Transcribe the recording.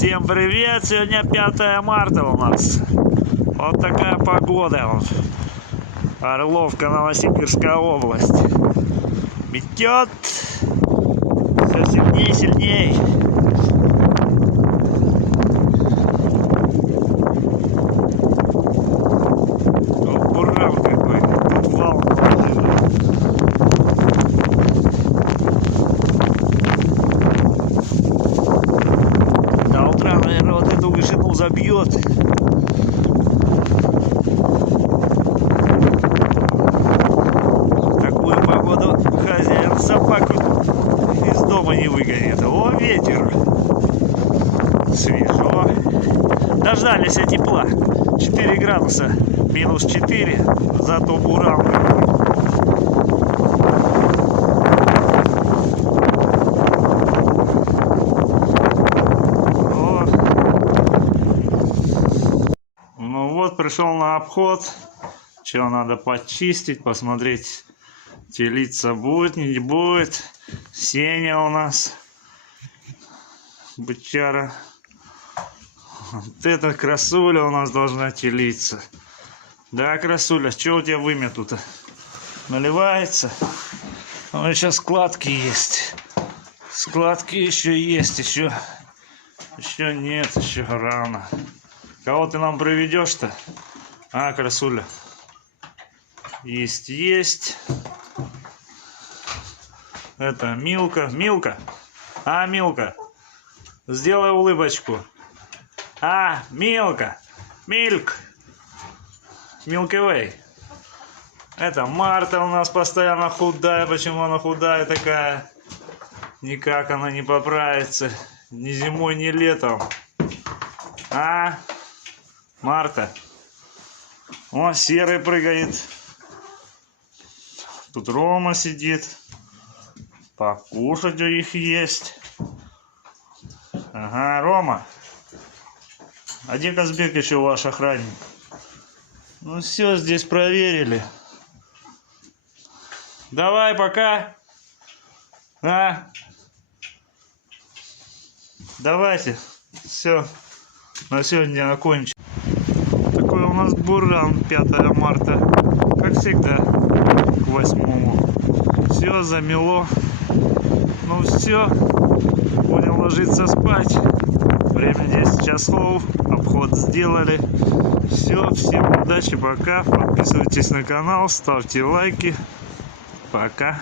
Всем привет! Сегодня 5 марта у нас. Вот такая погода. Орловка, Новосибирская область. Метет все сильнее и сильнее. Ну, буран какой. Тут вал. До утра, наверное, вот эту вышину забьет. Такую погоду хозяин собаку из дома не выгонит. О, ветер. Свежо. Дождались тепла. 4 градуса. Минус 4. Зато буран какой. Ну вот, пришел на обход. Что надо почистить, посмотреть, телиться будет, не будет. Сеня у нас, бычара. Вот эта красуля у нас должна телиться. Да, красуля, что у тебя вымя тут? Наливается? Ну, сейчас складки есть. Складки еще есть, еще нет, еще рано. Кого ты нам приведешь-то? А, красуля. Есть. Это Милка. Милка. А, Милка. Сделай улыбочку. А, Милка. Мильк. Milky Way. Это Марта у нас постоянно худая. Почему она худая такая? Никак она не поправится. Ни зимой, ни летом. А, Марта. О, Серый прыгает. Тут Рома сидит. Покушать у них есть. Ага, Рома. А где Казбек еще ваш охранник? Ну все, здесь проверили. Давай, пока. А? Давайте. Все. На сегодня окончим. Такой у нас буран 5 марта. Как всегда. К 8. Все замело. Ну все. Будем ложиться спать. Время 10 часов. Обход сделали. Все. Всем удачи. Пока. Подписывайтесь на канал. Ставьте лайки. Пока.